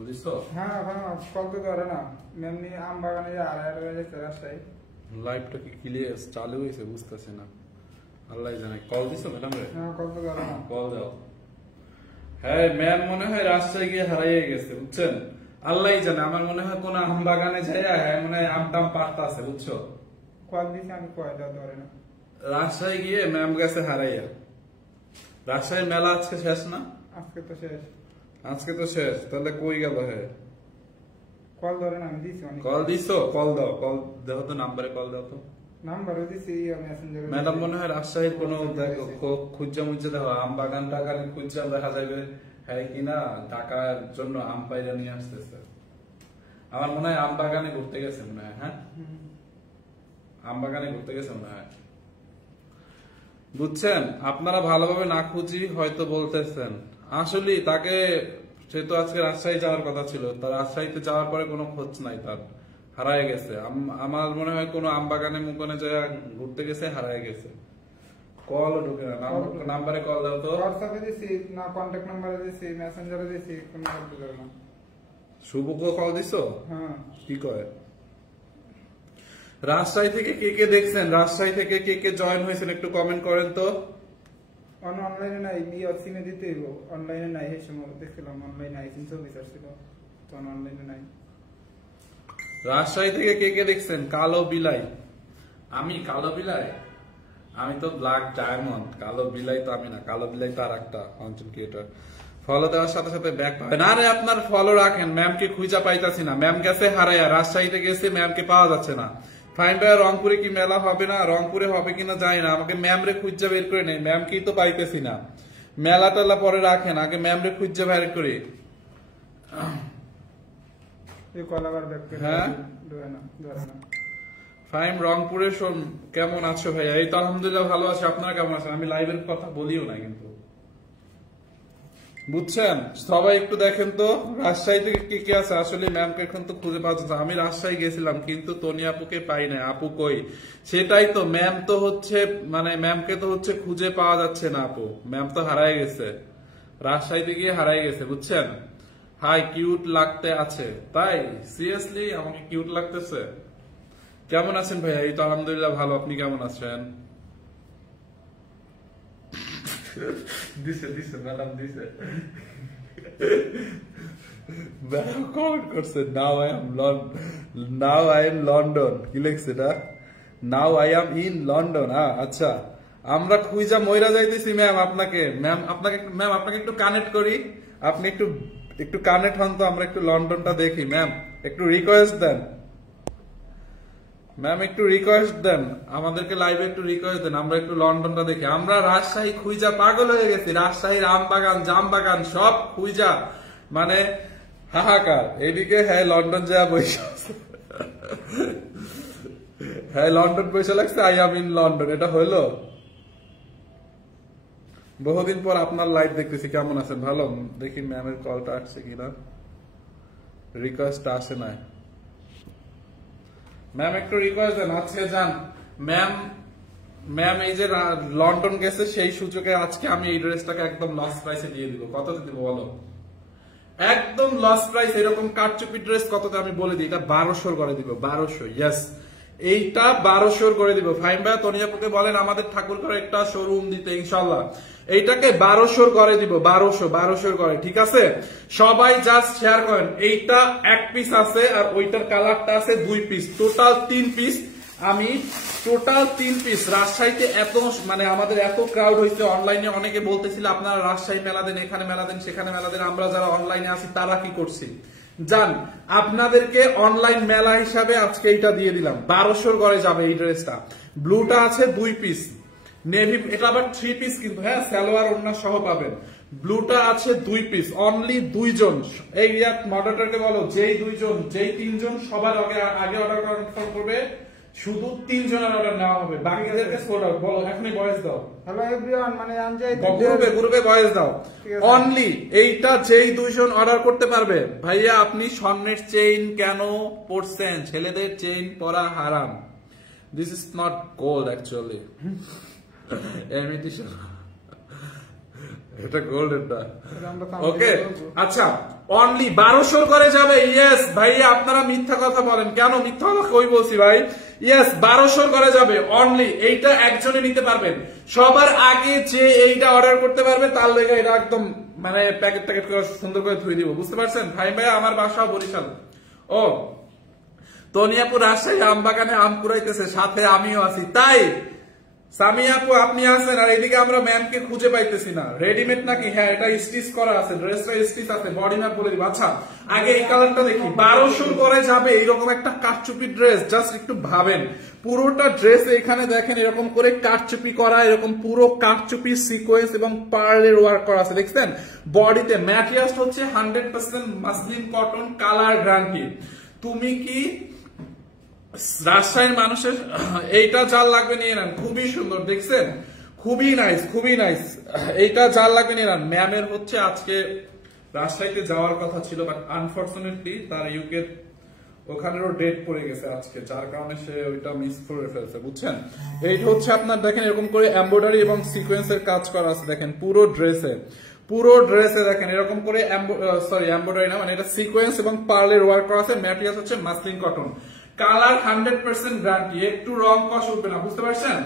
Call দিছো? হ্যাঁ call তো ধরে না। এমনি আম বাগানে যাচ্ছে রাস্তায়। লাইভটা কি ক্লিয়ার চালু হয়েছে বুঝতেছি না, আল্লাহ জানে। কল দিছো ম্যাডাম রে? হ্যাঁ কল তো ধরে না। কল দাও। হ্যাঁ ম্যাম মনে হয় রাস্তায় গিয়ে হারাইয়ে গেছে বুঝছেন, আল্লাহ জানে। আমার মনে হয় কোন আম বাগানে যাইয়া হ্যাঁ মনে হয় আম টাম পাড়তা আছে বুঝছো। কল দিছি আমি কয় দাও ধরে না। রাজশাহী গিয়ে ম্যাম গেছে হারাইয়া। রাজশাহী মেলা আজকে শেষ না? আজকে তো শেষ। আজকে তো শেষ, তাহলে কই গেল? হ্যাঁ কল ধরে না, আমি দিছি অনেক। কল দিছো? কল দাও, কল দাও তো, নাম্বারে কল দাও তো। নাম্বারও দিছি মেসেঞ্জারে। ম্যাডাম মনে হয় রাজশাহীর কোনো খুঁজা মুজা দেখো, আম বাগান টাকার খুঁজা দেখা যাবে হ্যাঁ কিনা, টাকার জন্য আম পাইরা নিয়ে আসতেছে। আমার মনে হয় আম বাগানে ঘুরতে গেছে মনে হয়। হ্যাঁ আম বাগানে ঘুরতে গেছে মনে হয়, বুঝছেন। আপনারা ভালোভাবে না খুঁজি হয়তো বলতেছেন, আসলে তাকে, সে তো আজকে রাজশাহী যাওয়ার কথা ছিল, তার রাজশাহীতে যাওয়ার পরে কোনো খোঁজ নাই, তার হারায় গেছে। আমার মনে হয় কোনো আম বাগানে মুখনে যায় ঘুরতে গেছে, হারায় গেছে। কল ঢুকে না, নাম্বারে কল দাও তো। হোয়াটসঅ্যাপে দিছি না, কন্টাক্ট নাম্বারে দিছি, মেসেঞ্জারে দিছি, কোনো বলতে পারবো না। শুভকে কল দিছো? হ্যাঁ কি কয়? রাজশাহী থেকে কে কে দেখছেন, রাজশাহী থেকে কে কে জয়েন হয়েছেন একটু কমেন্ট করেন তো। অনলাইনে নাই, সিমে দিতে হইব। অনলাইনে নাই, এই সময় দেখছিলাম অনলাইনে আইসিন ছবি ছিল, তখন অনলাইনে নাই। রাজশাহী থেকে কে কে দেখছেন? কালো বিলাই। আমি কালো বিলাই? আমি তো ব্ল্যাক ডায়মন্ড। কালো বিলাই তো আমি না, কালো বিলাই তো আর একটা কন্টেন্ট ক্রিয়েটর। ফলো দেওয়ার সাথে সাথে ব্যাক পাবেন। আরে আপনার ফলো রাখেন, ম্যামকে খুঁজা পাইতাছি না। ম্যাম গেছে হারাইয়া, রাজশাহীতে গেছে, ম্যামকে পাওয়া যাচ্ছে না। ফাইন ভাই রংপুরে কি মেলা হবে না? রংপুরে হবে কিনা জানি না, আমাকে ম্যাম রে খুঁজা বের করে নেই, ম্যামকেই তো পাইতেছি না। মেলা টেলা পরে রাখেন, আগে ম্যাম রে খুঁজা বের করি। হ্যাঁ ফাইম রংপুরে কেমন আছো ভাইয়া? এই তো আলহামদুলিল্লাহ ভালো আছে, আপনারা কেমন আছেন? আমি লাইভের কথা বলিও না কিন্তু, বুঝছেন। সবাই একটু দেখেন তো রাজশাহী থেকে কি কি আছে। আসলে ম্যামকে এখন তো খুঁজে পাওয়া যাচ্ছে। আমি রাজশাহী গেছিলাম কিন্তু তনি আপুকে পাই না। আপু কই? সেটাই তো, ম্যাম তো হচ্ছে মানে ম্যামকে তো হচ্ছে খুঁজে পাওয়া যাচ্ছে না আপু। ম্যাম তো হারাই গেছে, রাজশাহীতে গিয়ে হারাই গেছে, বুঝছেন। হাই কিউট লাগতে আছে, তাই সিরিয়াসলি আমাকে কিউট লাগতেছে। কেমন আছেন ভাইয়া? এই তো আলহামদুলিল্লাহ ভালো, আপনি কেমন আছেন? দিছে দিছে ম্যাডাম দিছে, ম্যাডাম কমেন্ট করছে নাও আই এম লন্ডন। কি লিখছে এটা? Now I am in London. আচ্ছা, আমরা খুঁজা মইরা যাইতেছি ম্যাম আপনাকে। ম্যাম আপনাকে একটু কানেক্ট করি, আপনি একটু কানেক্ট হন তো, আমরা একটু লন্ডনটা দেখি। ম্যাম একটু রিকোয়েস্ট দেন, ম্যাম একটু রিকোয়েস্ট দেন আমাদেরকে, লাইভে একটু রিকোয়েস্ট দেন, আমরা একটু লন্ডনটা দেখি। আমরা রাজশাহী খুঁজা পাগল হয়ে গেছি, রাজশাহীর আম বাগান জাম বাগান সব খুঁজা মানে হাহাকার। এইদিকে হ্যাঁ লন্ডন যা বৈশা, হ্যাঁ লন্ডন পয়সা লাগছে, আই এম ইন লন্ডন। এটা হলো বহুদিন পর আপনার লাইভ দেখতেছি। কেমন আছেন? ভালো। দেখি ম্যামের কলটা আসছে কিনা, রিকোয়েস্ট আসে না। ম্যাম একটু রিকোয়েস্ট দেন, আজকে যান ম্যাম এই যে লন্ডন গেছে সেই সুযোগে আজকে আমি এই ড্রেসটাকে একদম লস প্রাইসে দিয়ে দিব। কততে দিব বলো? একদম লস প্রাইস। এরকম কারচুপি ড্রেস কততে আমি বলে দিই, এটা 1200 করে দিব। 1200, ইয়েস এইটা 1200 করে দিব। ফাইন ভাই তনিয়াপুকে বলেন আমাদের ঠাকুরঘরে একটা শোরুম দিতে ইনশাল্লাহ। এইটাকে 1200 করে দিব, 1200 করে, ঠিক আছে? সবাই জাস্ট শেয়ার করেন। এইটা এক পিস আছে আর ওইটার কালারটা আছে 2 পিস, টোটাল 3 পিস। আমি টোটাল 3 পিস। রাজশাহীতে এত মানে আমাদের এত ক্রাউড হয়েছে, অনলাইনে অনেকে বলতেছিল আপনারা রাজশাহী মেলা দেন, এখানে মেলা দেন, সেখানে মেলা দেন। আমরা যারা অনলাইনে আছি তারা কি করছি জান, আপনাদেরকে অনলাইন মেলা হিসাবে আজকে এইটা দিয়ে দিলাম। 1200 করে যাবে এই ড্রেসটা। ব্লুটা আছে 2 পিস, নেভি এটা আবার 3 পিস কিন্তু, হ্যাঁ সালোয়ার ওড়না সহ পাবেন। ব্লুটা আছে 2 পিস, অনলি 2 জন। এই মডারেটরকে বলো যেই 2 জন যেই 3 জন সবার আগে অর্ডার কনফার্ম করবে, শুধু 3 জনের অর্ডার নেওয়া হবে, বাকিদেরকে সোল্ড আউট। বলো এখনই ভয়েস দাও। হ্যালো এভরিওয়ান, মানে গ্রুপে ভয়েস দাও। অনলি এইটা যেই 2 জন অর্ডার করতে পারবে। ভাইয়া আপনি স্বর্ণের চেইন কেন পরছেন? ছেলেদের চেইন পরা হারাম। This is not gold actually. এটা গোল্ডেরটা। এটা আমরা ওকে আচ্ছা, অনলি 1200 করে যাবে। ইয়েস ভাই, আপনারা মিথ্যা কথা বলেন কেন? মিথ্যা কথা কই বলছি ভাই? ইয়েস 1200 করে যাবে অনলি। এইটা একজনে নিতে পারবেন। সবার আগে যে এইটা অর্ডার করতে পারবে তার লেগে এটা একদম মানে প্যাকেট ট্যাকেট করে সুন্দর করে ধুয়ে দিব, বুঝতে পারছেন? ভাই আমার বাসা বরিশাল। ও তনিয়াপুর রাজশাহী আম বাগানে আম কুড়াইতেছে, সাথে আমিও আছি। তাই সামিয়া আপু আপনি আছেন, আর এদিকে আমরা ম্যামকে খুঁজে পাইতেছি না। রেডিমেড নাকি? হ্যাঁ, এটা স্টিচ করা আছে, ড্রেসটা স্টিচ আছে, বডি ম্যাপ বলে দিব। আচ্ছা আগে এই কালারটা দেখি। 1200 করে যাবে এইরকম একটা কাটচুপি ড্রেস। জাস্ট একটু ভাবেন, পুরোটা ড্রেস এখানে দেখেন এরকম করে কাটচুপি করা, এরকম পুরো কাটচুপি সিকোয়েন্স এবং পার্লের ওয়ার্ক করা আছে, দেখছেন? বডিতে ম্যাটেরিয়ালস হচ্ছে 100% মাসলিন কটন, কালার গ্যারান্টি। তুমি কি রাজশাহীর মানুষের এইটা জাল লাগবে নিয়ে নেন, খুবই সুন্দর, দেখছেন? খুবই নাইস, খুবই নাইস। এইটা জাল লাগবে নিয়ে নেন। ম্যামের হচ্ছে আজকে রাজশাহীতে যাওয়ার কথা ছিল, বাট আনফরচুনেটলি তার ইউকে ওখানেরও ডেট পড়ে গেছে আজকে, যার কারণে সে ওইটা মিস করে ফেলছে, বুঝছেন? এইটা হচ্ছে আপনার দেখেন এরকম করে এমব্রয়ডারি এবং সিকোয়েন্সের কাজ করা আছে, দেখেন পুরো ড্রেসে দেখেন এরকম করে এমব্রয়ডারি না, মানে এটা সিকোয়েন্স এবং পার্লের ওয়ার্ক করা আছে। ম্যাটেরিয়াল হচ্ছে মাসলিন কটন, কালার 100% গ্যারান্টি, একটু রং কষ উঠবে না, বুঝতে পারছেন?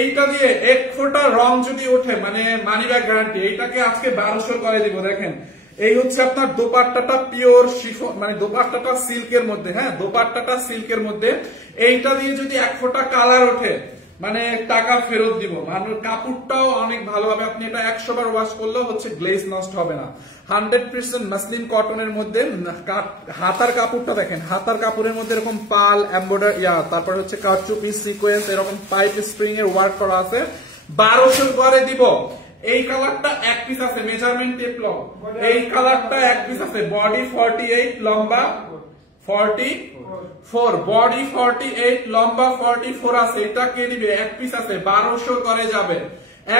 এইটা দিয়ে এক ফোঁটা রং যদি ওঠে মানে মানি ব্যাক গ্যারান্টি। এইটাকে আজকে 1200 করে দিব। দেখেন এই হচ্ছে আপনার দোপাট্টাটা পিওর শিফন, মানে দোপাট্টাটা সিল্কের মধ্যে। হ্যাঁ, দোপাট্টাটা সিল্কের মধ্যে। এইটা দিয়ে যদি এক ফোঁটা কালার ওঠে মানে টাকা ফেরত দিব। মানে কাপড়টাও অনেক ভালো হবে, আপনি এটা 100 বার ওয়াশ করলেও হচ্ছে গ্লেজ নষ্ট হবে না। 100% মাসলিন কটনের মধ্যে। হাতার কাপড়টা দেখেন, হাতার কাপড়ের মধ্যে এরকম পাল এমব্রয়ডারি, তারপরে হচ্ছে কারচুপি সিকোয়েন্স এরকম পাইপ স্প্রিং এর ওয়ার্ক করা আছে। 1200 করে দিব। এই কালারটা এক পিস আছে, মেজারমেন্ট টেপ লং। এই কালারটা এক পিস আছে, বডি 48, লম্বা 44, বডি 48, লম্বা 44 আছে। এটা কে নিবে? এক পিস আছে, 1200 করে যাবে।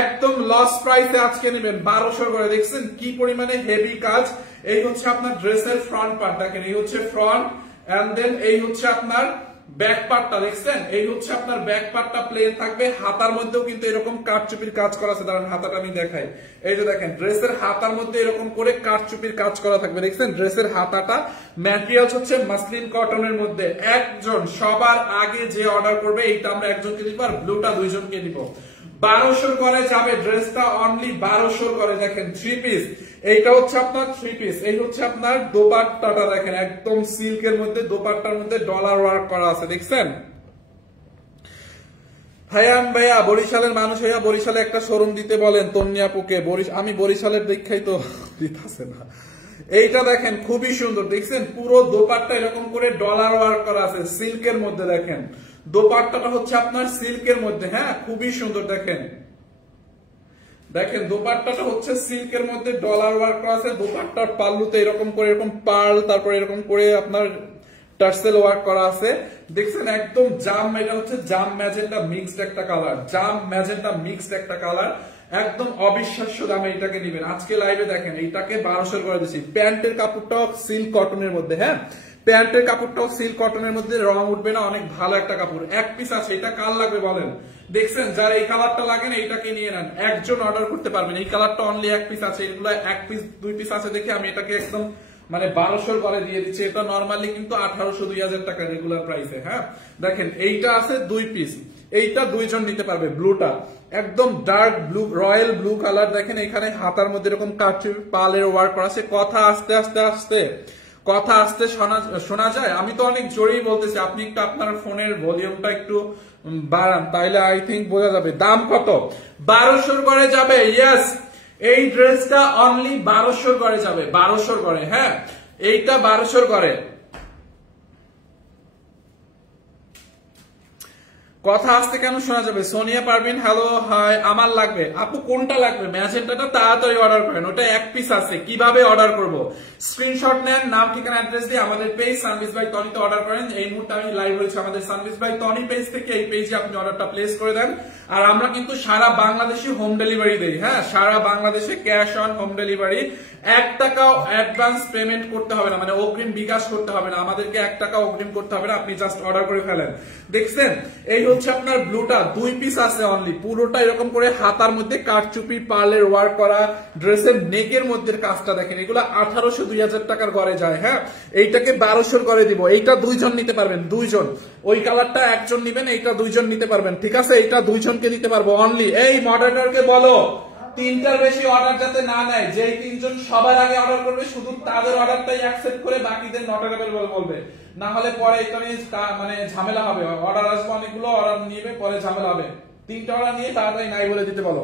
একদম লস প্রাইসে আজকে নেবেন 1200 করে। দেখছেন কি পরিমানে হেভি কাজ। এই হচ্ছে আপনার ড্রেসের ফ্রন্ট পার্ট, দেখেন এই হচ্ছে ফ্রন্ট, এন্ড দেন এই হচ্ছে আপনার ব্যাক পার্টটা, দেখছেন? এই হচ্ছে আপনার ব্যাক পার্টটা প্লেন থাকবে। হাতার মধ্যেও কিন্তু এরকম কাটচুপির কাজ করা আছে, দাঁড়ান হাতাটা আমি দেখাই। এই যে দেখেন ড্রেসের হাতার মধ্যে এরকম করে কাটচুপির কাজ করা থাকবে, দেখছেন? ড্রেসের হাতাটা ম্যাটেরিয়ালস হচ্ছে মাসলিন কটনের মধ্যে। একজন সবার আগে যে অর্ডার করবে এইটা আমরা একজনকে দিব, আর ব্লুটা দুইজনকে দিব। 1200 করে যাবে ড্রেসটা, অনলি 1200 করে। দেখেন 3 পিস, এইটা হচ্ছে আপনার 3 পিস। এই হচ্ছে আপনার দোপাট্টাটা, দেখেন একদম সিল্কের মধ্যে, দোপাট্টার মধ্যে ডলার ওয়ার্ক করা আছে, দেখছেন? ভাইয়া বরিশালের মানুষ হইয়া বরিশালে একটা শোরুম দিতে বলেন তন্নিয়াপুকে। আমি বরিশালের দীক্ষাই তো দিতেছে না। এইটা দেখেন খুবই সুন্দর, দেখছেন? পুরো দোপাট্টা এরকম করে ডলার ওয়ার্ক করা আছে সিল্কের মধ্যে। দেখেন দোপাট্টাটা হচ্ছে আপনার সিল্কের মধ্যে। হ্যাঁ, খুবই সুন্দর। দেখেন দোপাট্টাটা হচ্ছে সিল্কের মধ্যে ডলার ওয়ার্ক করা আছে। দোপাট্টার পাল্লুতে এরকম করে এরকম পার্ল, তারপরে এরকম করে আপনার টার্সেল ওয়ার্ক করা আছে, দেখছেন? একদম জাম, এটা হচ্ছে জাম ম্যাজেন্টা মিক্সড একটা কালার, জাম ম্যাজেন্টা মিক্সড একটা কালার। একদম অবিশ্বাস্য দামে এটাকে নিবেন। আজকে লাইভে দেখেন এইটাকে 1200 করে দিচ্ছি। প্যান্টের কাপড়টাও সিল্ক কটনের মধ্যে। হ্যাঁ, প্যান্টের কাপড়টাও সিল্ক কটনের মধ্যে, রং উঠবে না, অনেক ভালো একটা কাপড়। এক পিস আছে, এটা কার লাগবে বলেন? দেখছেন, যার এই কালারটা লাগে না এইটাকে নিয়ে নেন, একজন অর্ডার করতে পারবেন। এই কালারটা অনলি এক পিস আছে, এগুলো এক পিস 2 পিস আছে দেখে আমি এটাকে একদম মানে 1200 করে দিয়ে দিচ্ছি। এটা নরমালি কিন্তু 1800-2000 টাকা রেগুলার প্রাইসে। হ্যাঁ, দেখেন এইটা আছে 2 পিস, এইটা দুইজন নিতে পারবে। ব্লুটা একদম dark blue, royal blue colour. দেখেন এখানে হাতার মধ্যে এরকম কাটচুপি পালের ওয়ার্ক করা আছে। কথা আস্তে শোনা যায়। আমি তো অনেক জোরেই বলতেছি, আপনি একটু আপনার ফোনের ভলিউমটা একটু বাড়ান, তাইলে আই থিঙ্ক বোঝা যাবে। দাম কত? 1200 করে যাবে। ইয়েস, এই ড্রেসটা অনলি 1200 করে যাবে, 1200 করে। হ্যাঁ, এইটা 1200 করে। কথা আসতে কেন শোনা যাবে? Sonia Parvin, hello, hi. আমার লাগবে আপু, কোনটা লাগবে? ম্যাজেন্টাটা তাড়াতাড়ি অর্ডার করেন, ওটা এক পিস আছে। কিভাবে অর্ডার করব? স্ক্রিনশট নেন, নাম ঠিকানা অ্যাড্রেস দিয়ে আমাদের পেজ সানবিজ বাই টনিতে অর্ডার করেন। এই মুহূর্তে আমি লাইভ হয়েছে আমাদের সানবিজ বাই টনি পেজ থেকে, এই পেজে আপনি অর্ডারটা প্লেস করে দেন। আর আমরা কিন্তু সারা বাংলাদেশে হোম ডেলিভারি দেই। হ্যাঁ, সারা বাংলাদেশে ক্যাশ অন হোম ডেলিভারি। 1 টাকাও অ্যাডভান্স পেমেন্ট করতে হবে না, মানে অগ্রিম বিকাশ করতে হবে না, আমাদেরকে 1 টাকা অগ্রিম করতে হবে না, আপনি জাস্ট অর্ডার করে ফেলেন। দেখছেন এই হচ্ছে আপনার ব্লুটা 2 পিস আছে অনলি, পুরোটা এরকম করে হাতার মধ্যে কারচুপি পার্লের ওয়ার্ক করা, ড্রেসের নেকের মধ্যে কাজটা দেখেন, এগুলো 1800-2000 টাকার ঘরে যায়। হ্যাঁ, এইটাকে 1200 করে দিব। এইটা 2 জন নিতে পারবেন, 2 জন। ওই কালারটা 1 জন নিবেন, এইটা 2 জন নিতে পারবেন, ঠিক আছে? এইটা 2 জনকে দিতে পারবো অনলি। এই মডারেটরকে বলো 3টার বেশি অর্ডার যাতে না নেয়, যেই 3 জন সবার আগে অর্ডার করবে শুধু তাদের অর্ডারটাই অ্যাকসেপ্ট করে বাকিদের নট অ্যাভেলেবল বলবে, না হলে পরে এটা নিয়ে মানে ঝামেলা হবে। অর্ডার আসবে অনেকগুলো, অর্ডার নিবে, পরে ঝামেলা হবে। 3টা অর্ডার নিয়ে তাড়াতাড়ি নাই বলে দিতে বলো।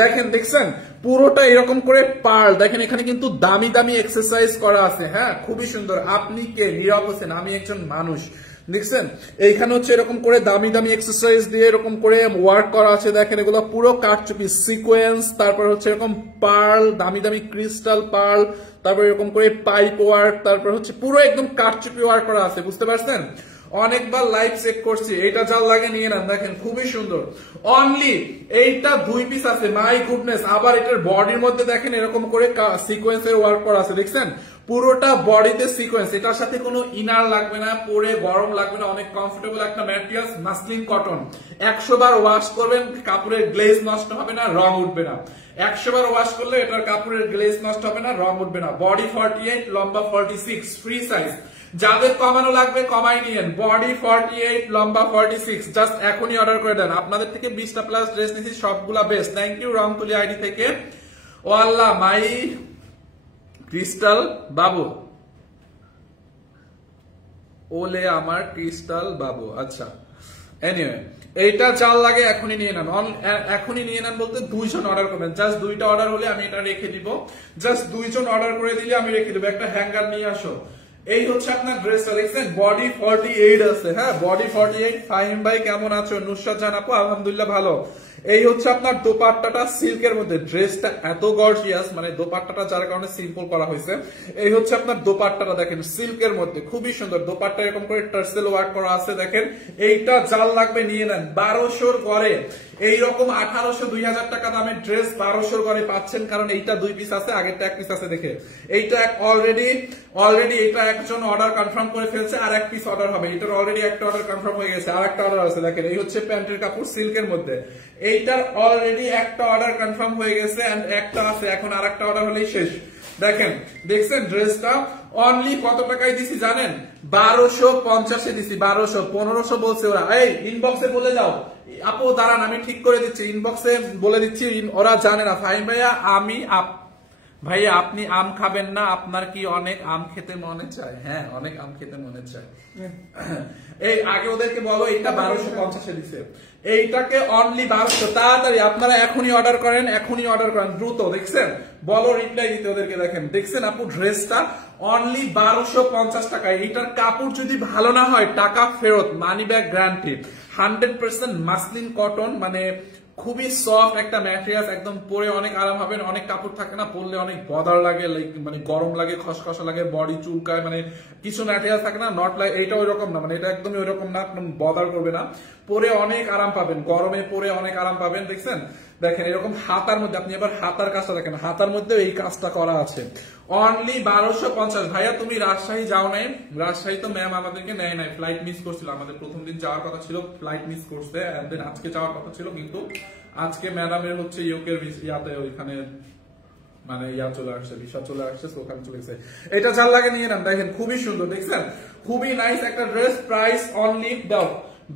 দেখেন, দেখছেন পুরোটা এরকম করে পার্ল, দেখেন এখানে কিন্তু দামি দামি এক্সারসাইজ করা আছে। হ্যাঁ, খুবই সুন্দর। আপনি কে? নীরব হোসেন, আমি একজন মানুষ। দেখছেন এইখানে হচ্ছে এরকম করে দামি দামি এক্সারসাইজ দিয়ে এরকম করে ওয়ার্ক করা আছে। দেখেন এগুলো পুরো কারচুপি সিকোয়েন্স, তারপর হচ্ছে এরকম পার্ল, দামি দামি ক্রিস্টাল পার্ল, তারপর এরকম করে পাইপ ওয়ার্ক, তারপর হচ্ছে পুরো একদম কারচুপি ওয়ার্ক করা আছে। বুঝতে পারছেন? অনেকবার লাইভ চেক করছি, এটা যা লাগে নিয়ে নেন। দেখেন খুবই সুন্দর। অনলি এইটা 2 পিস আছে, মাই গুডনেস। আবার এটার বডির মধ্যে দেখেন এরকম করে সিকোয়েন্সের ওয়ার্ক করা আছে। দেখছেন পুরোটা বডিতে সিকোয়েন্স। এটার সাথে কোনো ইনার লাগবে না, পরে গরম লাগবে না, অনেক কমফোর্টেবল একটা ম্যাটেরিয়াল, মাসলিন কটন। 100 বার ওয়াশ করবেন, কাপড়ের গ্লেজ নষ্ট হবে না, রং উঠবে না। 100 বার ওয়াশ করলে এটার কাপড়ের গ্লেজ নষ্ট হবে না, রং উঠবে না। বডি 48, লম্বা 46, ফ্রি সাইজ। যাদের কমানো লাগবে কমাই নিয়েন। বডি 48, লম্বা 46, জাস্ট এখনই অর্ডার করে দেন। আপনাদের থেকে 20টা প্লাস ড্রেস নিয়েছি, সবগুলা বেস্ট। থ্যাংক ইউ রংতুলি আইডি থেকে। ও আল্লাহ, মাই ক্রিস্টাল বাবু, ওলে আমার ক্রিস্টাল বাবু। আচ্ছা, এনিওয়ে এইটা চাল লাগে এখনই নিয়ে নেন। এখনই নিয়ে নেন বলতে 2 জন অর্ডার করবেন। জাস্ট 2টা অর্ডার হলে আমি এটা রেখে দিব। জাস্ট 2 জন অর্ডার করে দিলে আমি রেখে দেবো। একটা হ্যাঙ্গার নিয়ে আসো। এই হচ্ছে আপনার ড্রেসটা, দেখছেন বডি 48 আছে। হ্যাঁ, বডি 48। ফাহিম ভাই কেমন আছো? নুসরাত জান আপু আলহামদুলিল্লাহ ভালো। এই হচ্ছে আপনার দোপাট্টাটা সিল্কের মধ্যে। ড্রেসটা এত গর্জিয়াস, মানে দোপাট্টাটা যার কারণে সিম্পল করা হয়েছে। এই হচ্ছে আপনার দোপাট্টাটা, দেখেন সিল্কের মধ্যে খুবই সুন্দর। দোপাট্টা এরকম করে টার্সেল ওয়ার্ক করা আছে। দেখেন এইটা জাল লাগবে নিয়ে নেন। 1200 করে এইরকম 1800-2000 টাকা দামের ড্রেস 1200 করে পাচ্ছেন, কারণ এইটা 2 পিস আছে, আগেরটা 1 পিস আছে। দেখে এইটা অলরেডি এটা একজন অর্ডার কনফার্ম করে ফেলছে, আর 1 পিস অর্ডার হবে। এটার অলরেডি একটা অর্ডার কনফার্ম হয়ে গেছে, আর একটা অর্ডার আছে। দেখেন এই হচ্ছে প্যান্টের কাপড় সিল্কের মধ্যে। এইটার অলরেডি একটা অর্ডার কনফার্ম হয়ে গেছে, এন্ড একটা আছে, এখন আর একটা অর্ডার হলেই শেষ। দেখেন, দেখছেন ড্রেসটা অনলি কত টাকায় দিছি জানেন? 1250 দিছি। 1200, 1500 বলছে ওরা। এই ইনবক্সে বলে যাও আপু, দাঁড়ান আমি ঠিক করে দিচ্ছি। ইনবক্সে বলে দিচ্ছি, ওরা জানে না। ফাহিম ভাইয়া, ভাইয়া আপনি আম খাবেন না? আপনার কি অনেক আম খেতে মনে চায়? হ্যাঁ, অনেক আম খেতে মনে চায়। এই আগে ওদেরকে বলো এইটা 1250 দিছে, এইটাকে অনলি 1200। তাড়াতাড়ি আপনারা এখনই অর্ডার করেন, এখনই অর্ডার করেন দ্রুত। দেখছেন বলো রিপ্লাই দিতে ওদেরকে। দেখেন, দেখছেন আপু ড্রেসটা অনলি 1250 টাকা। এইটার কাপড় যদি ভালো না হয় টাকা ফেরত, money back guarantee. 100% muslin cotton, মানে খুবই সফট একটা ম্যাটেরিয়াল, একদম পরে অনেক আরাম হবে। অনেক কাপড় থাকে না পরলে অনেক বদার লাগে, মানে গরম লাগে, খসখসা লাগে, বডি চুলকায়, মানে কিছু ম্যাটেরিয়াল থাকে না, নট লাইক এইটা ওইরকম না, মানে এটা একদমই ওইরকম না, বদার করবে না, পরে অনেক আরাম পাবেন, গরমে পরে অনেক আরাম পাবেন। দেখছেন, দেখেন এরকম হাতার মধ্যে, আপনি এবার হাতার কাজটা দেখেন, হাতার মধ্যে এই কাজটা করা আছে। অনলি 1250। ভাইয়া তুমি রাজশাহী যাও নাই? রাজশাহী তো ম্যাম আমাদেরকে নেয় নাই, ফ্লাইট মিস করছিল। আমাদের প্রথম দিন যাওয়ার কথা ছিল, ফ্লাইট মিস করছে, এন্ড দেন আজকে যাওয়ার কথা ছিল, কিন্তু আজকে ম্যাডামের হচ্ছে ইউকের ইয়াতে ওইখানে মানে চলে আসছে, ভিসা চলে আসছে, ওখানে চলে গেছে। এটা যার লাগে নিয়ে নেন। দেখেন খুবই সুন্দর, দেখছেন খুবই নাইস একটা ড্রেস। প্রাইস অনলি দাও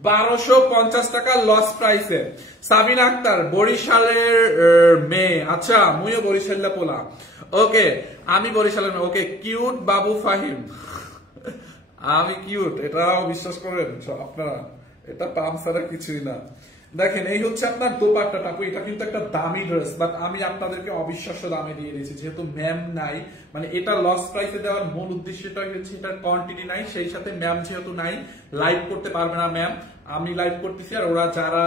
1250 টাকা লস প্রাইসে। সাবিনা আক্তার, বরিশালের মেয়ে। আচ্ছা, মুইও বরিশাল্লা পোলা। ওকে, আমি বরিশালের। ওকে, কিউট বাবু ফাহিম। আমি কিউট, এটাও বিশ্বাস করেন আপনারা, এটা পাম ছাড়া কিছুই না। দেখেন এই হচ্ছে আপনার দোপাট্টাটা। এটা কিন্তু একটা দামি ড্রেস, বাট আমি আপনাদেরকে অবিশ্বাস্য দামে দিয়ে দিয়েছি, যেহেতু ম্যাম নাই। মানে এটা লস প্রাইসে দেওয়ার মূল উদ্দেশ্যটা হচ্ছে এটার কোয়ান্টিটি নাই, সেই সাথে ম্যাম যেহেতু নাই, লাইভ করতে পারবে না ম্যাম। আমি লাইভ করতেছি, আর ওরা যারা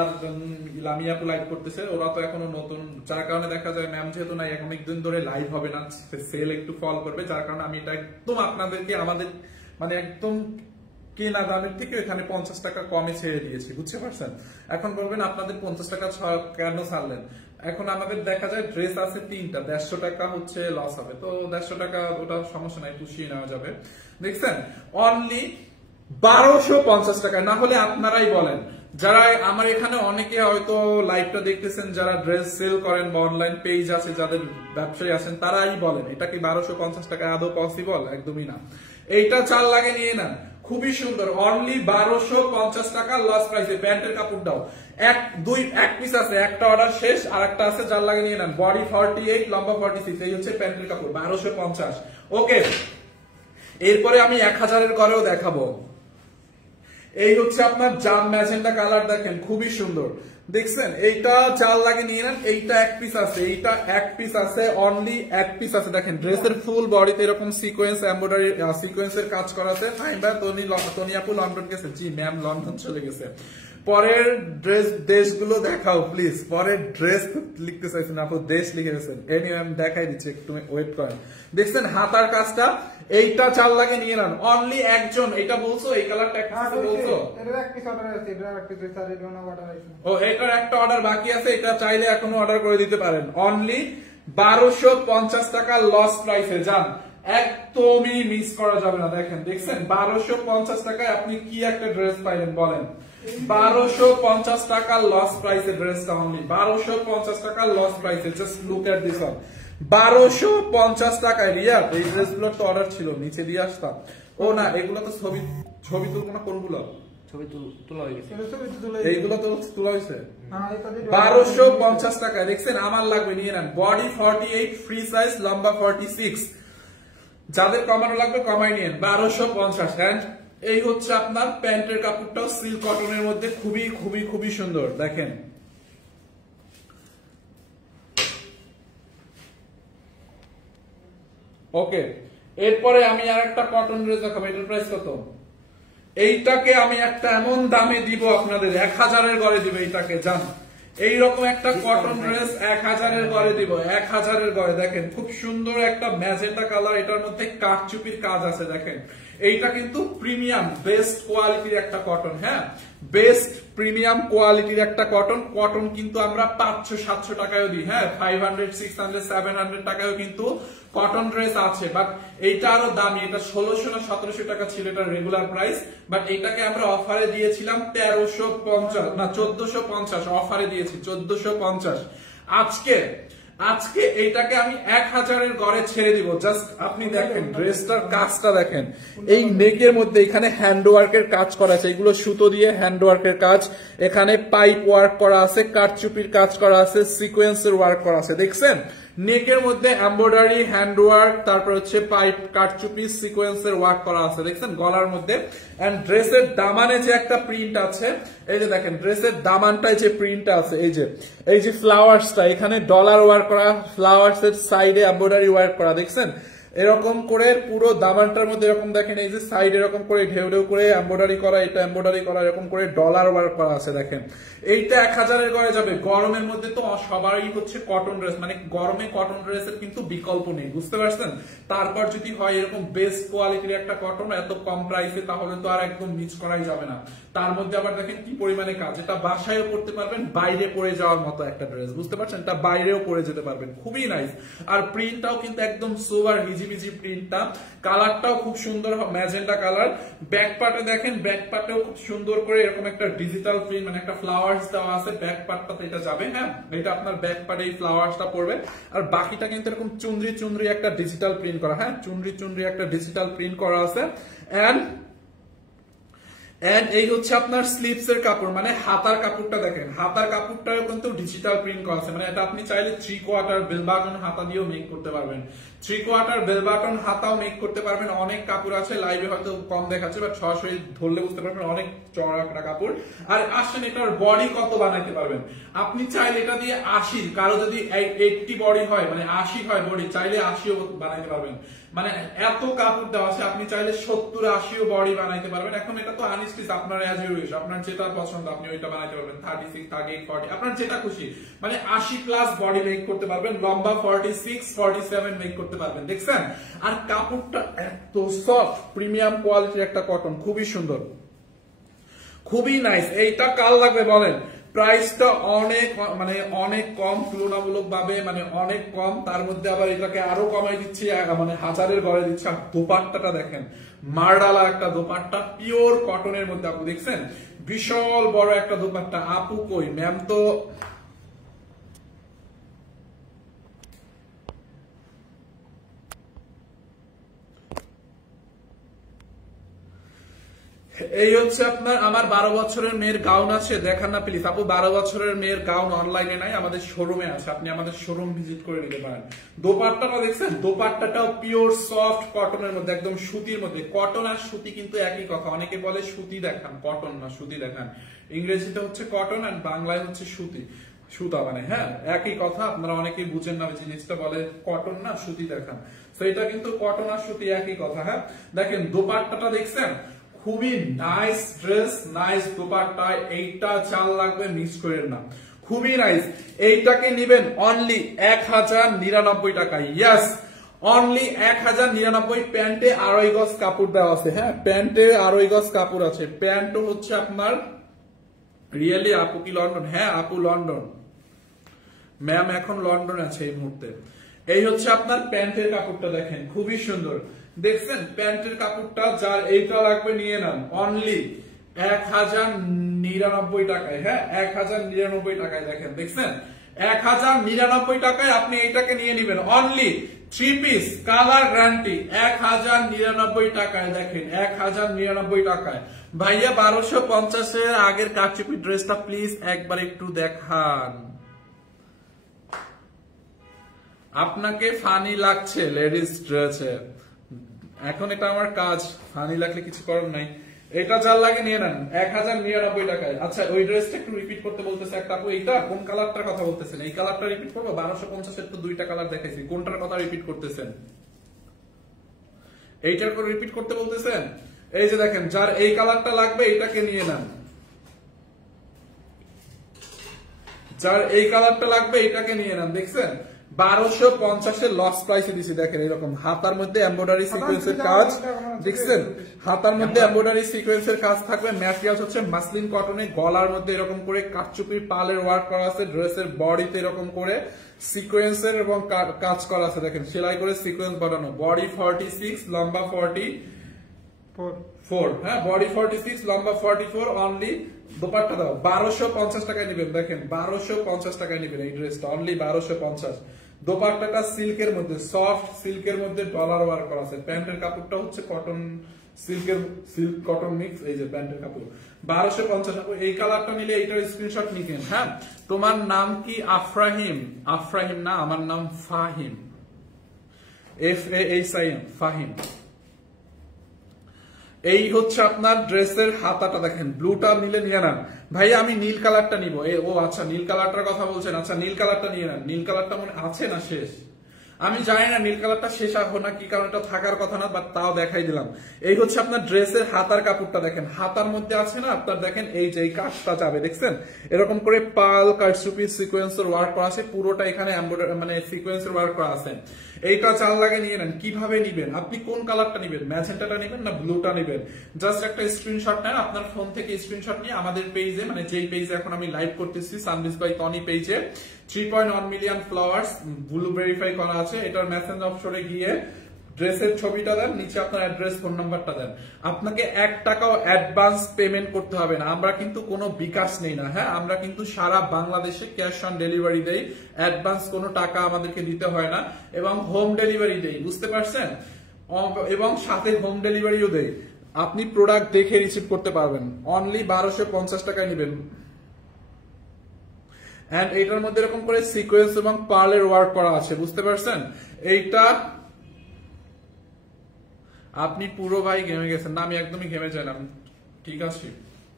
লামিয়াপু লাইভ করতেছে ওরা তো এখনো নতুন, যার কারণে দেখা যায় ম্যাম যেহেতু নাই, এখন একদিন ধরে লাইভ হবে না, সেল একটু ফল করবে, যার কারণে আমি এটা একদম আপনাদেরকে আমাদের মানে একদম কেনা দামের থেকে এখানে 50 টাকা কমে ছেড়ে দিয়েছি, বুঝতে পারছেন? এখন বলবেন আপনাদের 50 টাকা কেন ছাড়লেন? এখন আমাদের দেখা যায় ড্রেস আছে 3টা, 150 টাকা হচ্ছে লস হবে, তো 150 টাকা ওটা সমস্যা নাই, পুষিয়ে নেওয়া যাবে। দেখছেন অনলি 1250 টাকা। না হলে আপনারাই বলেন যারা আমার এখানে অনেকে হয়তো লাইভটা দেখতেছেন, যারা ড্রেস সেল করেন বা অনলাইন পেজ আছে, যাদের ব্যবসায়ী আছেন, তারাই বলেন এটা কি 1250 টাকা আদৌ পসিবল? একদমই না। এইটা 4 লাগে নিয়ে নেন, খুবই সুন্দর, অনলি 1250 টাকা লস প্রাইসে। প্যান্টের কাপড়টাও এক পিস আছে, একটা অর্ডার শেষ, আর একটা আছে, 4 লাগে নিয়ে নেন। বডি 48, লম্বা 46, এই হচ্ছে প্যান্টের কাপড়, 1250। ওকে, এরপরে আমি 1000-এর ঘরেও দেখাবো। এই হচ্ছে আপনার জাম ম্যাজেন্টা কালার, দেখেন খুবই সুন্দর, দেখছেন? এইটা 4 লাগে নিয়ে নেন। এইটা এক পিস আছে, এইটা এক পিস আছে, অনলি এক পিস আছে। দেখেন ড্রেসের ফুল বডিতে এরকম সিকোয়েন্স এমব্রয়ডারি সিকোয়েন্সের কাজ করা আছে। ফাইন ভাই, তনি আপু লন্ডন গেছে? জি ম্যাম, লন্ডন চলে গেছে। পরের ড্রেস দেশগুলো দেখাও প্লিজ। পরের ড্রেস লিখতে চাইছেন আপু, দেশ লিখে গেছেন। এনিওয়ে আমি দেখাই দিচ্ছি, একটু ওয়েট করেন। দেখছেন হাতার কাজটা? এইটা 4 লাগে নিয়ে নেন, অনলি একজন। এটা বলছো এই কালারটা একটা বলছো? ও, এটার একটা অর্ডার বাকি আছে, এটা চাইলে এখনো অর্ডার করে দিতে পারেন। অনলি 1250 টাকা লস প্রাইসে, যান, একদমই মিস করা যাবে না। দেখেন, দেখছেন 1250 টাকায় আপনি কি একটা ড্রেস পাইলেন বলেন? 1250 টাকা লস প্রাইসে ড্রেসটা, অনলি 1250 টাকা লস প্রাইসে। Just look at this one, 1250 টাকায়। রিয়া, এই ড্রেসগুলোর তো অর্ডার ছিল, নিচে দিয়ে আসতাম। ও না, এগুলো তো ছবি তুলবো না, কোনগুলো ছবি তোলা হয়ে গেছে? এইগুলো তো তোলা হয়েছে। 1250 টাকায়, দেখছেন? আমার লাগবে নিয়ে নেন। বডি 48, ফ্রি সাইজ, লম্বা 46। যাদের কমানো লাগবে কমাই নিন, 1250। এন্ড এই হচ্ছে আপনার প্যান্টের কাপড়টাও সিল্ক কটনের মধ্যে, খুবই খুবই খুবই সুন্দর, দেখেন। ওকে, এরপরে আমি আর একটা কটন ড্রেস দেখাবো। এটার প্রাইস কত? এইটাকে আমি একটা এমন দামে দিব আপনাদের, 1000-এর ঘরে দিব এইটাকে, জান। এইরকম একটা কটন ড্রেস 1000-এর ঘরে দিব, 1000-এর ঘরে। দেখেন খুব সুন্দর একটা ম্যাজেন্টা কালার, এটার মধ্যে কাঠচুপির কাজ আছে। দেখেন এইটা কিন্তু প্রিমিয়াম বেস্ট কোয়ালিটির একটা কটন, হ্যাঁ, বেস্ট প্রিমিয়াম কোয়ালিটির একটা কটন। কটন কিন্তু আমরা 500-700 টাকায়ও দিই, হ্যাঁ, 500, 600, 700 টাকায়ও কিন্তু কটন ড্রেস আছে। বাট এইটা আরো দামি, এটা 1600 না 1700 টাকা ছিল এটা রেগুলার প্রাইস। বাট এটাকে আমরা অফারে দিয়েছিলাম 1350 না 1450, অফারে দিয়েছি 1450। আজকে এইটাকে আমি 1000-এর ঘরে ছেড়ে দিব। জাস্ট আপনি দেখেন ড্রেসটার কাজটা দেখেন, এই নেকের মধ্যে এখানে হ্যান্ড ওয়ার্কের কাজ করা আছে, এগুলো সুতো দিয়ে হ্যান্ড ওয়ার্কের কাজ। এখানে পাইপ ওয়ার্ক করা আছে, কাঠচুপির কাজ করা আছে, সিকোয়েন্সের ওয়ার্ক করা আছে। দেখছেন নেকের মধ্যে এমব্রয়ডারি, হ্যান্ড ওয়ার্ক, তারপর হচ্ছে পাইপ, কাঠচুপি, সিকোয়েন্সের ওয়ার্ক করা আছে। দেখছেন গলার মধ্যে। এন্ড ড্রেসের দামানে যে একটা প্রিন্ট আছে, এই যে দেখেন ড্রেসের দামানটায় যে প্রিন্টটা আছে, এই যে ফ্লাওয়ার্সটা, এখানে ডলার ওয়ার্ক করা, ফ্লাওয়ার্স এর সাইডে এমব্রয়ডারি ওয়ার্ক করা। দেখছেন এরকম করে পুরো দামানটার মধ্যে এরকম দেখেন, এই যে সাইড এরকম করে ঢেউ ঢেউ করে এমব্রয়ডারি করা, এটা এমব্রয়ডারি করা, এরকম করে ডলার ওয়ার্ক করা আছে। দেখেন এইটা 1000-এর ঘরে যাবে। গরমের মধ্যে তো সবারই হচ্ছে কটন ড্রেস, মানে গরমে কটন ড্রেসের কিন্তু বিকল্প নেই, বুঝতে পারছেন? তারপর যদি হয় এরকম বেস্ট কোয়ালিটির একটা কটন এত কম প্রাইসে, তাহলে তো আর একদম মিস করাই যাবে না। তার মধ্যে আবার দেখেন কি পরিমাণে কাজ, এটা বাসায়ও পড়তে পারবেন, বাইরে পরে যাওয়ার মতো একটা ড্রেস, বুঝতে পারছেন? এটা বাইরেও পরে যেতে পারবেন, খুবই নাইস। আর প্রিন্টটাও কিন্তু একদম সোবার হিজিবিজি প্রিন্টটা, কালারটাও খুব সুন্দর ম্যাজেন্টা কালার। ব্যাক পার্টে দেখেন, ব্যাক পার্টেও খুব সুন্দর করে এরকম একটা ডিজিটাল প্রিন্ট, মানে একটা ফ্লাওয়ার্স দেওয়া আছে ব্যাক পার্টটাতে, এটা যাবে, হ্যাঁ, এটা আপনার ব্যাক পার্টে এই ফ্লাওয়ার্সটা পড়বে। আর বাকিটা কিন্তু এরকম চুনরি একটা ডিজিটাল প্রিন্ট করা, হ্যাঁ, চুনরি একটা ডিজিটাল প্রিন্ট করা আছে। এন্ড এই হচ্ছে আপনার স্লিভস এর কাপড়, মানে হাতার কাপড়টা দেখেন, হাতার কাপড়টাও কিন্তু ডিজিটাল প্রিন্ট করা আছে। মানে এটা আপনি চাইলে 3/4 বেল বাটন হাতা দিয়েও মেক করতে পারবেন, 3/4 বেল বাটন হাতাও মেক করতে পারবেন। অনেক কাপড় আছে, লাইভে হয়তো কম দেখাচ্ছে, বাট সরাসরি ধরলে বুঝতে পারবেন অনেক চড়া একটা কাপড়। আর আসেন এটার বডি কত বানাইতে পারবেন আপনি চাইলে, এটা দিয়ে 80, কারো যদি 80 বডি হয়, মানে 80 হয় বডি, চাইলে 80ও বানাইতে পারবেন। মানে এত কাপড় দেওয়া আছে, আপনি চাইলে 70-80ও বডি বানাইতে পারবেন। এখন এটা তো আনস্টিচ, আপনার অ্যাজ ইউ উইশ, আপনার যেটা পছন্দ আপনি ওইটা বানাইতে পারবেন, 36, 38, 40, আপনার যেটা খুশি, মানে 80+ বডি মেক করতে পারবেন। লম্বা 46, 47 মেক করতে পারবেন। দেখছেন? আর কাপড়টা এত সফট, প্রিমিয়াম কোয়ালিটির একটা কটন, খুবই সুন্দর, খুবই নাইস। এইটা কাল লাগবে বলেন? প্রাইসটা অনেক কম, তুলনামূলক ভাবে মানে অনেক কম। তার মধ্যে আবার এটাকে আরো কমাই দিচ্ছি, মানে 1000-এর ঘরে দিচ্ছি। আর দোপাট্টাটা দেখেন, মারডালা একটা দোপাট্টা, পিওর কটনের মধ্যে। আপনি দেখছেন বিশাল বড় একটা দোপাট্টা। আপু কই ম্যাম? তো এই হচ্ছে আপনার আমার 12 বছরের মেয়ের গাউন আছে, দেখান না প্লিজ আপু। 12 বছরের মেয়ের গাউন অনলাইনে নাই, আমাদের শোরুমে আছে, আপনি আমাদের শোরুম ভিজিট করে নিতে পারেন। দোপাট্টাটা দেখছেন? দোপাট্টাটাও পিওর সফট কটনের মধ্যে, একদম সুতির মধ্যে। কটন আর সুতি কিন্তু একই কথা, অনেকে বলে সুতি দেখান, কটন না সুতি দেখান। ইংরেজিতে হচ্ছে কটন আর বাংলায় হচ্ছে সুতি, সুতা মানে, হ্যাঁ একই কথা। আপনারা অনেকেই বুঝেন না জিনিসটা, বলে কটন না সুতি দেখান। তো এটা কিন্তু কটন আর সুতি একই কথা। হ্যাঁ দেখেন দোপাট্টাটা দেখছেন, খুবই নাইস ড্রেস, নাইস দোপাট্টা। এইটা চাল লাগবে, মিস করেন না, খুবই নাইস। এইটাকে নিবেন অনলি 1099 টাকা। Yes, only 1099। প্যান্টে 2.5 গজ কাপড় দেওয়া আছে। হ্যাঁ প্যান্টে 2.5 গজ কাপড় আছে। প্যান্টও হচ্ছে আপনার রিয়েলি। আপু কি লন্ডন? হ্যাঁ আপু লন্ডন, ম্যাম এখন লন্ডন আছে এই মুহূর্তে। এই হচ্ছে আপনার প্যান্টের কাপড়টা, দেখেন খুবই সুন্দর। দেখছেন প্যান্টের কাপড়টা? যার এইটা লাগবে নিয়ে নেন অনলি 1099 টাকায়। হ্যাঁ 1099 টাকায়। দেখেন দেখছেন 1099 টাকায় আপনি এইটাকে নিয়ে নেবেন অনলি 3 পিস কালার গ্যারান্টি 1099 টাকায়। দেখেন 1099 টাকায়। ভাইয়া 1250 এর আগের কারচুপি ড্রেসটা প্লিজ একবার একটু দেখান। আপনাকে ফানি লাগছে লেডিস ড্রেসে, এখন এটা আমার কাজ, ফানি লাগলে কিছু করার নাই। এটা যার লাগে নিয়ে নেন 1099 টাকায়। আচ্ছা ওই ড্রেসটা একটু রিপিট করতে বলতেছে একটা আপু। এইটা কোন কালারটার কথা বলতেছেন? এই কালারটা রিপিট করবো? 1250 এর তো 2টা কালার দেখাইছি, কোনটার কথা রিপিট করতেছেন? এইটার করে রিপিট করতে বলতেছেন? এই যে দেখেন যার এই কালারটা লাগবে এইটাকে নিয়ে নেন, যার এই কালারটা লাগবে এইটাকে নিয়ে নেন। দেখছেন 1250 এর লস প্রাইসে দিছি। দেখেন এরকম হাতার মধ্যে এমব্রয়ডারি সিকোয়েন্সের কাজ, দেখছেন হাতার মধ্যে এমব্রয়ডারি সিকোয়েন্সের কাজ থাকবে। ম্যাটেরিয়াল হচ্ছে মাসলিন কটনে, গলার মধ্যে এরকম করে কারচুপির পালের ওয়ার্ক করা আছে। ড্রেসের বডিতে এরকম করে সিকোয়েন্সের এবং কাজ করা আছে। দেখেন সেলাই করে সিকোয়েন্স বানানো। বডি 46, লম্বা 44। হ্যাঁ বডি 46, লম্বা 44। অনলি দোপাট্টা দাও 1250 টাকায় নেবেন। দেখেন 1250 টাকায় নেবেন এই ড্রেসটা, অনলি 1250। দোপাট্টাটা সিল্কের মধ্যে, সফট সিল্কের মধ্যে ডলার ওয়ার্ক করা আছে। প্যান্টের কাপড়টা হচ্ছে কটন, সিল্ক কটন মিক্স। এই যে প্যান্টের কাপড় 1250। এই কালারটা নিলে এইটার স্ক্রিনশট নিবেন। হ্যাঁ তোমার নাম কি? আফরাহিম। আফরাহিম না, আমার নাম ফাহিম, FAHIM, ফাহিম। এই হচ্ছে আপনার ড্রেসের হাতাটা। দেখেন ব্লুটা নিলে নিয়ে নেন। ভাই আমি নীল কালারটা নিবো। ও আচ্ছা নীল কালারটার কথা বলছেন। আচ্ছা নীল কালারটা নিয়ে নেন। নীল কালারটা মনে আছে না শেষ? আমি জানি না নীল কালারটা শেষ আহ না কি কারণ, এটা থাকার কথা না, বাট তাও দেখাই দিলাম। এই হচ্ছে আপনার ড্রেসের হাতার কাপড়টা। দেখেন হাতার মধ্যে আছে না আপনার, দেখেন এই যে এই কাজটা যাবে, দেখছেন এরকম করে পাল কারচুপি সিকোয়েন্সের ওয়ার্ক করা আছে। পুরোটা এখানে মানে সিকোয়েন্সের ওয়ার্ক করা আছে। এইটা চাল লাগে নিয়ে নেন। কিভাবে নিবেন? আপনি কোন কালারটা নিবেন? ম্যাজেন্টাটা নিবেন না ব্লুটা নিবেন? জাস্ট একটা স্ক্রিনশট নেন আপনার ফোন থেকে। স্ক্রিনশট নিয়ে আমাদের পেজে, মানে যেই পেজে এখন আমি লাইভ করতেছি, সানবিজ বাই টনি পেজে 3.1 মিলিয়ন ফলোয়ার্স ব্লু ভেরিফাই করা আছে। এটার মেসেঞ্জ অপশনে গিয়ে ড্রেসের ছবিটা দেন, নিচে আপনার অ্যাড্রেস ফোন নাম্বারটা দেন। আপনাকে 1 টাকাও অ্যাডভান্স পেমেন্ট করতে হবে না। আমরা কিন্তু কোনো বিকাশ নেই না। হ্যাঁ আমরা কিন্তু সারা বাংলাদেশে ক্যাশ অন ডেলিভারি দেই, অ্যাডভান্স কোনো টাকা আমাদেরকে দিতে হয় না, এবং হোম ডেলিভারি দেই, বুঝতে পারছেন? এবং সাথে হোম ডেলিভারিও দেই। আপনি প্রোডাক্ট দেখে রিসিভ করতে পারবেন। অনলি 1250 টাকায় নেবেন। এন্ড এইটার মধ্যে এরকম করে সিকোয়েন্স এবং পার্লের ওয়ার্ক করা আছে, বুঝতে পারছেন? এইটা আপনি পুরো ভাই ঘেমে গেছেন না? আমি একদমই ঘেমে যাই না, ঠিক আছে।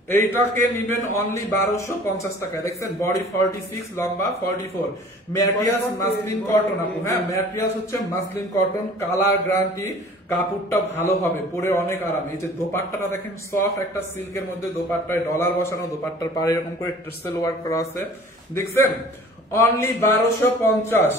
এইটাকে নিবেন অনলি 1250 টাকায়। দেখছেন বডি 46, লম্বা 44। ম্যাটেরিয়ালস মাসলিন কটন আপু। হ্যাঁ ম্যাটেরিয়ালস হচ্ছে মাসলিন কটন, কালার গ্যারান্টি, কাপড়টা ভালো হবে, পরে অনেক আরাম। এই যে দোপাট্টাটা দেখেন সফট একটা সিল্কের মধ্যে, দোপাট্টায় ডলার বসানো, দোপাট্টার পাড়ে এরকম করে টেক্সটাইল ওয়ার্ক করা আছে, দেখছেন? অনলি 1250।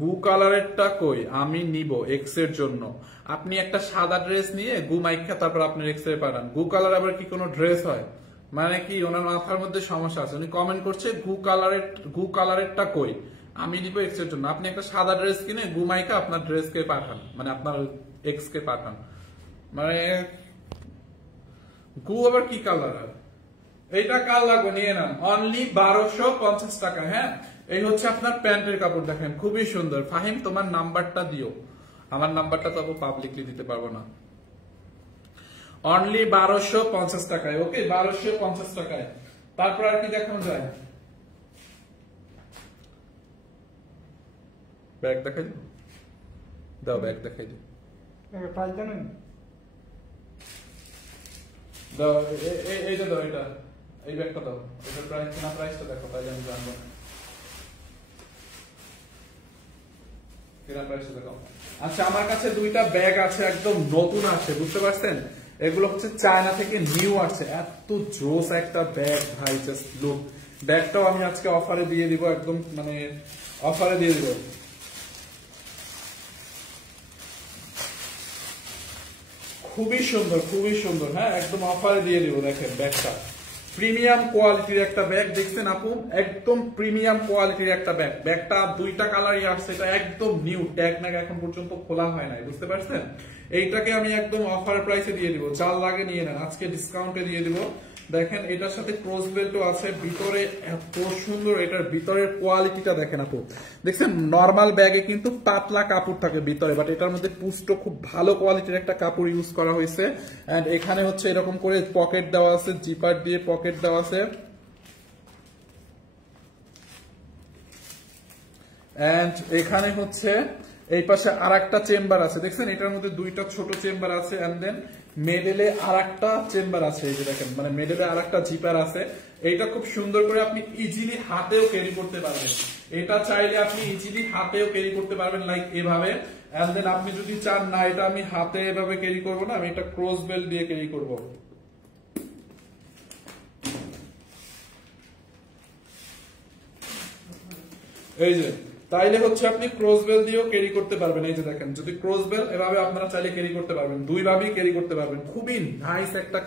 গু কালারেরটা কই? আমি নিব এক্স এর জন্য। আপনি একটা সাদা ড্রেস নিয়ে গু মাইখা তারপর আপনার এক্স এ পাঠান। গু কালার আবার কি কোনো ড্রেস হয়? মানে কি ওনার মাথার মধ্যে সমস্যা আছে, উনি কমেন্ট করছে গু কালারেরটা কই, আমি দিব এক্স এর জন্য। আপনি একটা সাদা ড্রেস কিনে গুমাইকা আপনার ড্রেসকে পাঠান, মানে আপনার এক্স কে পাঠান, মানে গু আবার কি কালার? এইটা কাল লাগবে, নিয়ে নেন অনলি 1250 টাকা। হ্যাঁ, এই হচ্ছে আপনার প্যান্টের কাপড়, দেখেন খুবই সুন্দর। ফাহিম তোমার নাম্বারটা দিও, আমার নাম্বারটা তো পাবলিকলি দিতে পারবো না। অনলি 1250 টাকায়। ওকে, 1250 টাকায়। তারপর আর কি দেখানো যায়? ব্যাগ দেখাই দাও, ব্যাগ দেখাই দিও। প্রাইস জানেন? দাও এইটা দাও, এটা এই ব্যাগটা দাও, এটার প্রাইস না, প্রাইসটা দেখো তাইলে আমি জানবো। কেনা প্রাইসটা দেখো। আচ্ছা, আমার কাছে দুইটা ব্যাগ আছে, একদম নতুন আছে, বুঝতে পারছেন? এগুলো হচ্ছে চায়না থেকে নিউ আছে, এত জোস একটা ব্যাগ ভাই, জাস্ট লুক। ব্যাগটাও আমি আজকে অফারে দিয়ে দিব, একদম মানে অফারে দিয়ে দিব। খুবই সুন্দর, খুবই সুন্দর। হ্যাঁ, একদম অফারে দিয়ে দিব। দেখেন ব্যাগটা প্রিমিয়াম কোয়ালিটির একটা ব্যাগ, দেখছেন আপু? একদম প্রিমিয়াম কোয়ালিটির একটা ব্যাগ। ব্যাগটা দুইটা কালারই আসছে, এটা একদম নিউ, ট্যাগ ম্যাগ এখন পর্যন্ত খোলা হয় নাই, বুঝতে পারছেন? এইটাকে আমি একদম অফার প্রাইসে দিয়ে দিব, যার লাগে নিয়ে নেন, আজকে ডিসকাউন্টে দিয়ে দিব। দেখেন এটার সাথে ক্রস বেল্টও আছে, ভিতরে এত সুন্দর, এটার ভিতরের কোয়ালিটিটা দেখেন আপু। দেখছেন নরমাল ব্যাগে কিন্তু পাতলা কাপড় থাকে ভিতরে, বাট এটার মধ্যে পুষ্ট খুব ভালো কোয়ালিটির একটা কাপড় ইউজ করা হয়েছে। এন্ড এখানে হচ্ছে এরকম করে পকেট দেওয়া আছে, জিপার দিয়ে পকেট দেওয়া আছে। এন্ড এখানে হচ্ছে এই পাশে আরেকটা চেম্বার আছে, দেখছেন এটার মধ্যে দুইটা ছোট চেম্বার আছে। এন্ড দেন মিডলে আরেকটা চেম্বার আছে, এই যে দেখেন, মানে মিডলে আরেকটা জিপার আছে। এইটা খুব সুন্দর করে আপনি ইজিলি হাতেও ক্যারি করতে পারবেন। এটা চাইলে আপনি ইজিলি হাতেও ক্যারি করতে পারবেন, লাইক এভাবে। এন্ড দেন আপনি যদি চান না এটা আমি হাতে এভাবে ক্যারি করব না, আমি এটা ক্রস বেল্ট দিয়ে ক্যারি করব। এই যে তাইলে হচ্ছে আপনি ক্রস বেল দিয়েও ক্যারি করতে পারবেন। এই যে দেখেন, যদি ক্রস বেল এভাবে আপনারা চাইলে ক্যারি করতে পারবেন, দুই ভাবেই ক্যারি করতে পারবেন। খুবই নাইস একটা,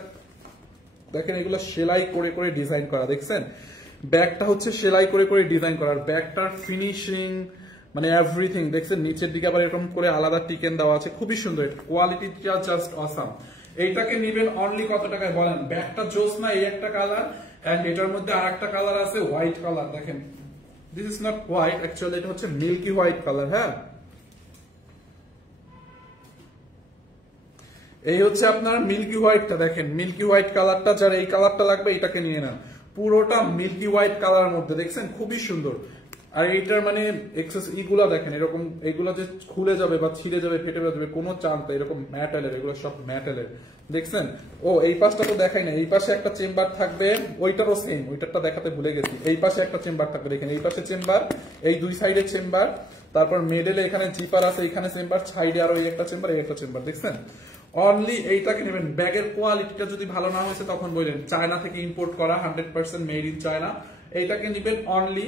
দেখেন এগুলো সেলাই করে করে ডিজাইন করা, দেখছেন? ব্যাগটা হচ্ছে সেলাই করে করে ডিজাইন করা, ব্যাগটার ফিনিশিং মানে এভরিথিং দেখছেন। নিচের দিকে আবার এরকম করে আলাদা টিকেন দেওয়া আছে, খুবই সুন্দর, কোয়ালিটিটা জাস্ট অসাম। এইটাকে নিবেন অনলি কত টাকায় বলেন? ব্যাগটা জোস না? এই একটা কালার, এন্ড এটার মধ্যে আরেকটা কালার আছে হোয়াইট কালার, দেখেন this is not white, actually এটা হচ্ছে মিল্কি হোয়াইট কালার। হ্যাঁ, এই হচ্ছে আপনার মিল্কি হোয়াইটটা, দেখেন মিল্কি হোয়াইট কালারটা, যার এই কালারটা লাগবে এটাকে নিয়ে নেন। পুরোটা মিল্কি হোয়াইট কালারের মধ্যে, দেখছেন খুবই সুন্দর। আর এইটার মানে এক্সেস ইগুলা দেখেন, এরকম এগুলা যে খুলে যাবে বা ছিঁড়ে যাবে, ফেটে যাবে কোনো চান্স নেই, এরকম ম্যাটেলের, এগুলো সব ম্যাটেলের, দেখছেন? ও এই পাশটা তো দেখাই না, এই পাশে একটা চেম্বার থাকবে, ওইটারও সেম, ওইটারটা দেখাতে ভুলে গেছি। এই পাশে একটা চেম্বার থাকবে, দেখেন এই পাশে চেম্বার, এই দুই সাইডে চেম্বার, তারপর মিডলে এখানে জিপার আছে, এখানে চেম্বার, সাইডে আরো এই একটা চেম্বার, এই একটা চেম্বার, দেখছেন? অনলি এইটাকে নেবেন। ব্যাগের কোয়ালিটিটা যদি ভালো না হয়েছে তখন বললেন চায়না থেকে ইম্পোর্ট করা, 100% মেড ইন চায়না। এইটাকে নেবেন অনলি,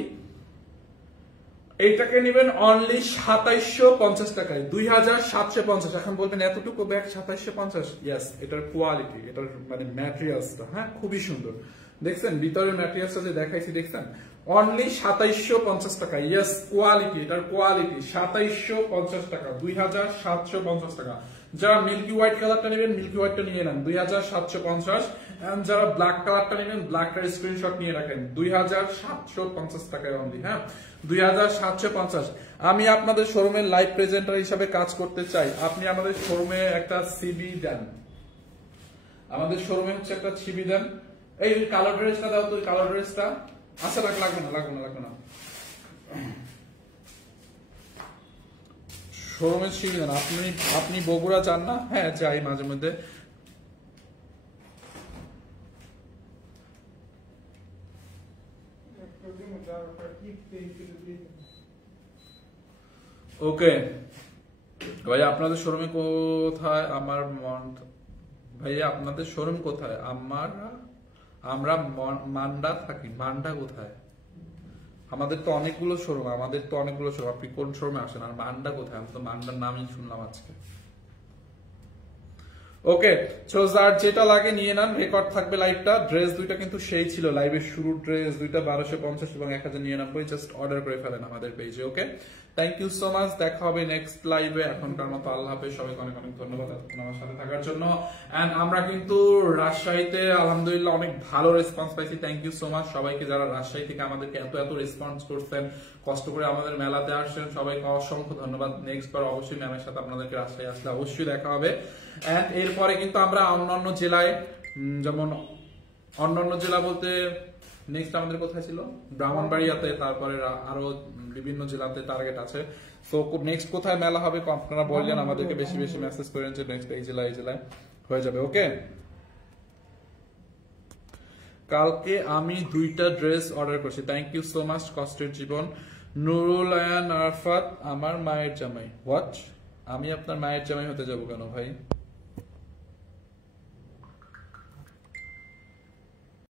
এইটাকে নেবেন অনলি 2750 টাকায়, 2750। এখন বলবেন এতটুকু ব্যাগ 2750? ইয়েস, এটার কোয়ালিটি, এটার মানে ম্যাটেরিয়ালসটা, হ্যাঁ খুবই সুন্দর, দেখছেন ভিতরের ম্যাটেরিয়ালসটা যে দেখাইছি, দেখছেন? অনলি 2750 টাকা। ইয়েস, কোয়ালিটি, এটার কোয়ালিটি 2750 টাকা, 2750 টাকা। যারা মিল্কি হোয়াইট কালারটা নেবেন, মিল্কি হোয়াইটটা নিয়ে নেন 2750। এন্ড যারা ব্ল্যাক কালারটা নেবেন, ব্ল্যাকটার স্ক্রিনশট নিয়ে রাখেন 2750 টাকায় অনলি। হ্যাঁ, 2750। আমি আপনাদের শোরুমের লাইভ প্রেজেন্টার হিসাবে কাজ করতে চাই, আপনি আমাদের শোরুমে একটা সিবি দেন, আমাদের শোরুমে হচ্ছে একটা সিবি দেন। এই কালার ড্রেসটা দাও তো, কালার ড্রেসটা। আচ্ছা লাগবে না, লাগবে না, লাগবে না। শোরুমের সিবি দেন। আপনি বগুড়া যান না? হ্যাঁ যাই মাঝে মধ্যে। ওকে ভাই, আপনাদের শোরুমে কোথায়? আমার ভাইয়া আপনাদের শোরুম কোথায়? আমরা মান্ডা থাকি। মান্ডা কোথায়? আমাদের তো অনেকগুলো শোরুম, আপনি কোন শোরুমে আসেন? আর মান্ডা কোথায়? আমি তো মান্ডার নামই শুনলাম আজকে। ওকে, সো যার যেটা লাগে নিয়ে নেন, রেকর্ড থাকবে লাইভটা। ড্রেস দুইটা কিন্তু সেই ছিল, লাইভের শুরুর ড্রেস দুইটা 1250 এবং 1099, জাস্ট অর্ডার করে ফেলেন আমাদের পেজে। ওকে, থ্যাংক ইউ সো মাচ, দেখা হবে নেক্সট লাইভে। এখনকার মতো আল্লাহ হাফেজ, সবাইকে অনেক অনেক ধন্যবাদ এতক্ষণ আমার সাথে থাকার জন্য। এন্ড আমরা কিন্তু রাজশাহীতে আলহামদুলিল্লাহ অনেক ভালো রেসপন্স পাইছি, থ্যাংক ইউ সো মাচ সবাইকে যারা রাজশাহী থেকে আমাদেরকে এত এত রেসপন্স করছেন, কষ্ট করে আমাদের মেলাতে আসছেন, সবাইকে অসংখ্য ধন্যবাদ। নেক্সট বার অবশ্যই ম্যামের সাথে আপনাদেরকে রাজশাহী আসলে অবশ্যই দেখা হবে। এন্ড এরপরে কিন্তু আমরা অন্যান্য জেলায়, যেমন অন্যান্য জেলা বলতে নেক্সট আমাদের কোথায় ছিল, ব্রাহ্মণবাড়িয়াতে, তারপরে আরো বিভিন্ন জেলাতে টার্গেট আছে। সো নেক্সট কোথায় মেলা হবে আপনারা বললেন, আমাদেরকে বেশি বেশি মেসেজ করেন যে নেক্সট এই জেলায় হয়ে যাবে। ওকে, কালকে আমি 2টা ড্রেস অর্ডার করছি, থ্যাংক ইউ সো মাচ কষ্টের জীবন। নুরুল আয়ান আরফাত আমার মায়ের জামাই। হোয়াট? আমি আপনার মায়ের জামাই হতে যাবো কেন ভাই?